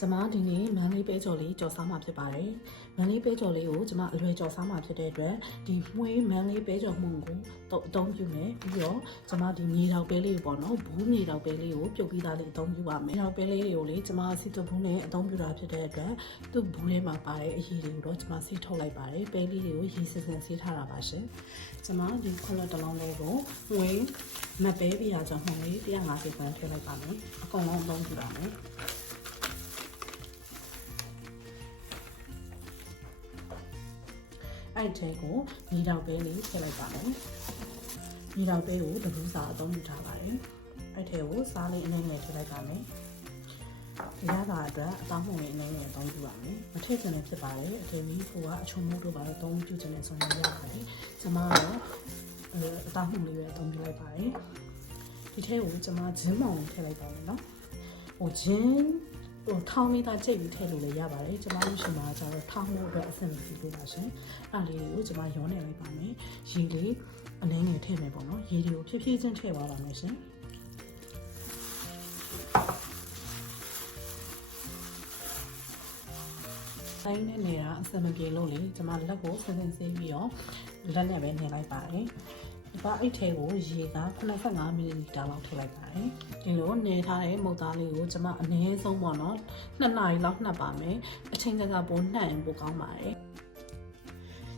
ကျမဒီနေ့မန်လေးပဲကြော်လေးကြော်စားမှာဖြစ်ပါတယ်မန်လေးပဲကြော်လေးကိုကျမအလွယ်ကြော်စားမှာဖြစ်တဲ့အတွက်ဒီမွေးမန်လေးပဲကြော်မှုကိုတော့အသုံးပြုမယ်ပြီးတော့ကျမဒီမြေတောက်ပဲလေးကိုပေါ့နော်ဘူးမြေတောက်ပဲလေးကိုပြုတ်ပြီးသားလေးအသုံးပြုပါမယ်မြေတောက်ပဲလေးတွေကိုလေကျမစီတဘူးနဲ့အသုံးပြုတာဖြစ်တဲ့အတွက်သူ့ဘူးထဲမှာပါတဲ့အရည်တွေကိုတော့ကျမစီထုတ်လိုက်ပါတယ်ပဲလေးတွေကိုရေစစ်စစ်စီးထားတာပါရှင်ကျမဒီခွက်လက်တစ်လုံးလေးကိုမွေးမပဲပြရကြောင့်မှုန်လေး150ပန်းထည့်လိုက်ပါမယ်အကုန်လုံးအသုံးပြုပါမယ် အဲ့ထဲကိုမြေတောက်ပဲလေးထည့်လိုက်ပါမယ်မြေတောက်ပဲကိုတပူးစာအသုံးပြုထားပါတယ်အဲ့ထဲကိုစားလေးအနှဲငယ်ထည့်လိုက်ပါမယ်ဒီရတာအတွက်အတောင်းမှုလေးအနှဲငယ်အသုံးပြုပါမယ်မထည့်ချင်လည်းဖြစ်ပါတယ်အထည်ကြီးကိုကအချုံမိုးတို့ပါတော့အသုံးပြုချင်တဲ့ဆိုရင်ရပါတယ်ကျွန်မကတော့အဲအတောင်းမှုလေးပဲအသုံးပြုလိုက်ပါတယ်ဒီထဲကိုကျွန်မဂျင်းမောင်လေးထည့်လိုက်ပါမယ်နော်ဟိုဂျင်း ဟိုထောင်းလေးသားကြိတ်ပြီးထည့်လို့လည်းရပါတယ်ကျွန်မတို့ရှင်မှာကျတော့ထောင်းမှုအတွက်အဆင်ပြေပေးပါရှင်အဲ့လေးကိုကျွန်မရောနေလိုက်ပါမယ်ရေလေးအနည်းငယ်ထည့်မယ်ပေါ့နော်ရေတွေကိုဖြည်းဖြည်းချင်းထည့်ပါပါမယ်ရှင်ဆိုင်နဲ့နေတာအဆင်မပြေလို့လေကျွန်မလက်ကိုဆင်းဆင်းဆေးပြီးတော့လက်နဲ့ပဲနေလိုက်ပါတယ် ဒီပါအိတ်ထဲကိုရေက85မီလီလီတာလောက်ထည့်လိုက်ပါတယ်ဒီလိုနေထားတဲ့မုတ်သားလေးကိုကျွန်မအနည်းဆုံးပေါ့နော်2နာရီလောက်နှက်ပါမယ်အချိန်ကကပိုနှက်ရင်ပိုကောင်းပါတယ်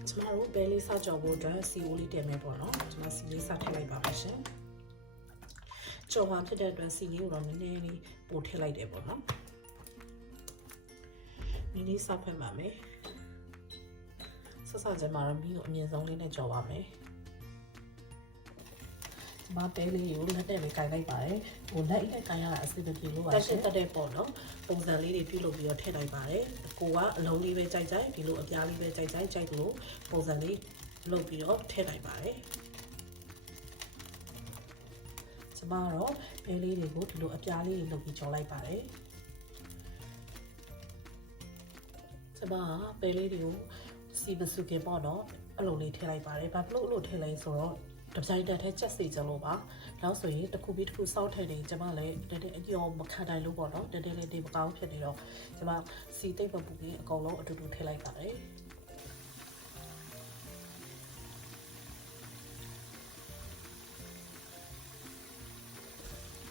ကျမတို့ဘဲလေးစကြော်ဖို့အတွက်စီအိုလေးတင်မယ်ပေါ့နော်ကျွန်မစီလေးစထည့်လိုက်ပါမယ်ရှင်ကြော်မှာဖြစ်တဲ့အတွက်စီလေးကိုတော့နည်းနည်းလေးပို့ထည့်လိုက်တယ်ပေါ့နော်မီလေးစဖက်ပါမယ်ဆက်ဆက်ကျမတို့မီကိုအမြင့်ဆုံးလေးနဲ့ကြော်ပါမယ် မတဲလေးကိုလက်နဲ့ပဲခြင်လိုက်ပါတယ်ဟိုလက်အိတ်နဲ့ခြင်ရတာအဆင်မပြေလို့ပါတက်တက်တက်ပေါ့နော်ပုံစံလေးတွေပြုလုပ်ပြီးတော့ထည့်လိုက်ပါတယ်ကိုကအလုံးလေးပဲကြိုက်ကြိုက်ဒီလိုအပြားလေးပဲကြိုက်ကြိုက်ကြိုက်လို့ပုံစံလေးလုပ်ပြီးတော့ထည့်လိုက်ပါတယ်ကျမကတော့ပဲလေးတွေကိုဒီလိုအပြားလေးတွေလုပ်ပြီးကြော်လိုက်ပါတယ်ကျမကပဲလေးတွေကိုစီမစုခင်ပေါ့နော်အလုံးလေးထည့်လိုက်ပါတယ်ဘာလို့အလို့ထည့်လိုက်ဆိုတော့ တပြိုင်တည်းထဲချက်စီကြလို့ပါနောက်ဆိုရင်တစ်ခုပြီးတစ်ခုစောက်ထည့်နေကျမလည်းတည်းတည်းအကျော်မခံနိုင်လို့ပေါ့နော်တည်းတည်းလေးဒီမကောင်းဖြစ်နေတော့ကျမစီတိတ်မပူပြီးအကုန်လုံးအတူတူထည့်လိုက်ပါတယ်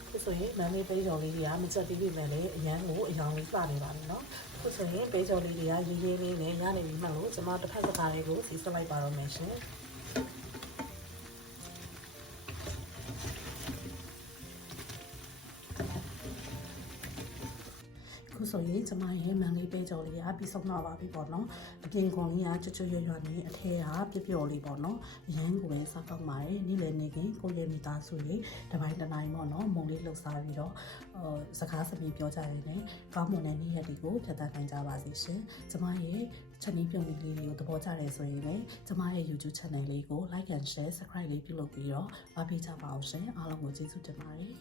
ခုဆိုရင်မန်လေးပေးကြော်လေးတွေကမချက်သေးပြီမဲ့လေအရန်ကိုအယောင်လေးစနေပါပြီเนาะခုဆိုရင်ပေးကြော်လေးတွေကရေးရေးလေးနဲ့ရနေပြီမှလို့ကျမတစ်ဖက်ကစားလေးကိုစီစလိုက်ပါတော့မယ်ရှင် ခုဆိုရင်ကျမရဲ့မန်လေးပဲကြော်လေးကပြီးဆုံးတော့ပါပြီပေါ့နော်အပြင်ကောင်လေးကချွတ်ချွတ်ရွရွနဲ့အထဲကပြပျော်လေးပေါ့နော်အရန်ကိုပဲစားကောက်ပါတယ်နေ့လည်နေခင်ကိုရဲ့မိသားစုလေးတပိုင်းတစ်နိုင်ပေါ့နော်မုံလေးလှုပ်ရှားပြီးတော့ဟိုစကားစပြေပြောကြရနေကောင်းမွန်တဲ့နေ့ရက်တွေကိုဖြတ်သန်းနိုင်ကြပါစေရှင်ကျမရဲ့ချက်နည်းပြုံးလေးတွေကိုသဘောကျတယ်ဆိုရင်လည်းကျမရဲ့ YouTube channel လေးကို like and share subscribe လေးပြုလုပ်ပြီးတော့အားပေးကြပါအောင်ရှင်အားလုံးကိုကျေးဇူးတင်ပါတယ်